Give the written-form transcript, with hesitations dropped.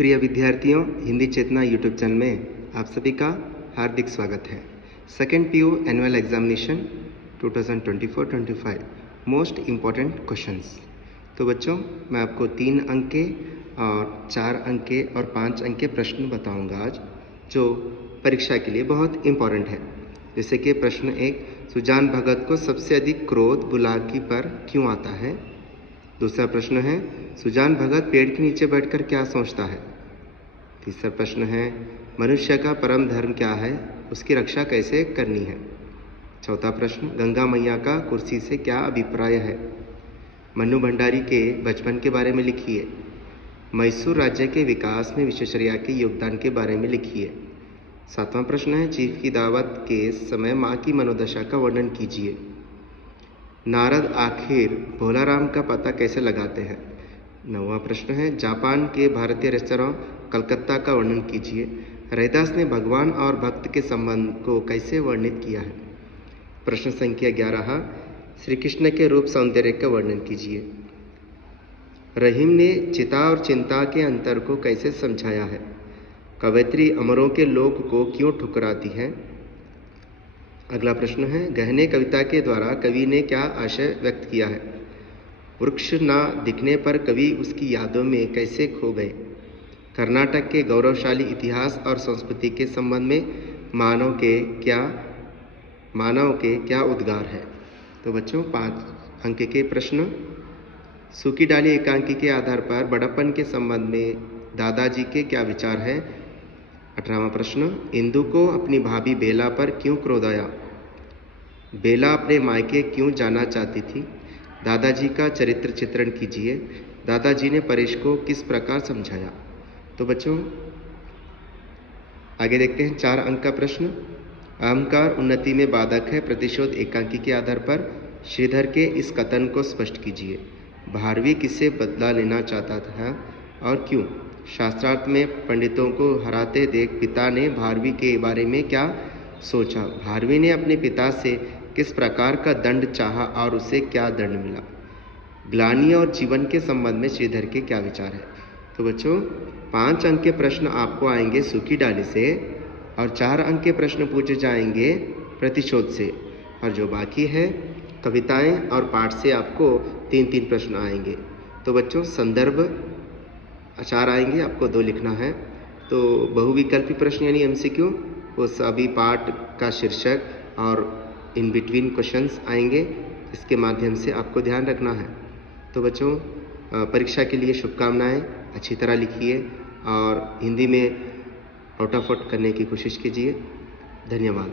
प्रिय विद्यार्थियों, हिंदी चेतना YouTube channel में आप सभी का हार्दिक स्वागत है। Second PU annual examination 2024-25 most important questions. तो बच्चों, मैं आपको 3 अंक के और 4 अंक के और 5 अंक के प्रश्न बताऊंगा आज, जो परीक्षा के लिए बहुत इम्पॉर्टेंट है। जैसे कि प्रश्न 1, सुजान भगत को सबसे अधिक क्रोध बुलाकी पर क्यों आता है। दूसरा प्रश्न है, सुजान भगत पेड़ के नीचे बैठकर क्या सोचता है। तीसरा प्रश्न है, मनुष्य का परम धर्म क्या है, उसकी रक्षा कैसे करनी है। चौथा प्रश्न, गंगा मैया का कुर्सी से क्या अभिप्राय है। मन्नू भंडारी के बचपन के बारे में लिखिए। मैसूर राज्य के विकास में विश्वेश्वरैया के योगदान के बारे में लिखिए। सातवां प्रश्न है, चीफ की दावत के समय माँ की मनोदशा का वर्णन कीजिए। नारद आखिर भोलाराम का पता कैसे लगाते हैं। 9वां प्रश्न है, जापान के भारतीय रेस्तरां कलकत्ता का वर्णन कीजिए। रैदास ने भगवान और भक्त के संबंध को कैसे वर्णित किया है। प्रश्न संख्या 11, श्री कृष्ण के रूप सौंदर्य का वर्णन कीजिए। रहीम ने चिता और चिंता के अंतर को कैसे समझाया है। कवयित्री अमरों के लोक को क्यों ठुकराती है। अगला प्रश्न है, गहने कविता के द्वारा कवि ने क्या आशय व्यक्त किया है। वृक्ष ना दिखने पर कवि उसकी यादों में कैसे खो गए। कर्नाटक के गौरवशाली इतिहास और संस्कृति के संबंध में मानव के क्या उद्गार है। तो बच्चों, 5 अंक के प्रश्न। सूखी डाली एकांकी के आधार पर बड़प्पन के संबंध में दादाजी के क्या विचार है। 18वां प्रश्न, इंदु को अपनी भाभी बेला पर क्यों क्रोध आया। बेला अपने मायके क्यों जाना चाहती थी। दादाजी का चरित्र चित्रण कीजिए। दादाजी ने परेश को किस प्रकार समझाया। तो बच्चों, आगे देखते हैं 4 अंक का प्रश्न। अहंकार उन्नति में बाधक है, प्रतिशोध एकांकी के आधार पर श्रीधर के इस कथन को स्पष्ट कीजिए। भारवी किससे बदला लेना चाहता था और क्यों। शास्त्रार्थ में पंडितों को हराते देख पिता ने भारवी के बारे में क्या सोचा। भारवी ने अपने पिता से किस प्रकार का दंड चाहा और उसे क्या दंड मिला। ग्लानि और जीवन के संबंध में श्रीधर के क्या विचार है। तो बच्चों, 5 अंक के प्रश्न आपको आएंगे सूखी डाली से और 4 अंक के प्रश्न पूछे जाएंगे प्रतिशोध से, और जो बाकी है कविताएं और पाठ से आपको 3-3 प्रश्न आएंगे। तो बच्चों, संदर्भ 4 आएंगे, आपको 2 लिखना है। तो बहुविकल्पी प्रश्न यानी MCQ, वो सभी पाठ का शीर्षक और इन बिटवीन क्वेश्चंस आएंगे, इसके माध्यम से आपको ध्यान रखना है। तो बच्चों, परीक्षा के लिए शुभकामनाएं। अच्छी तरह लिखिए और हिंदी में आउट ऑफ आउट करने की कोशिश कीजिए। धन्यवाद।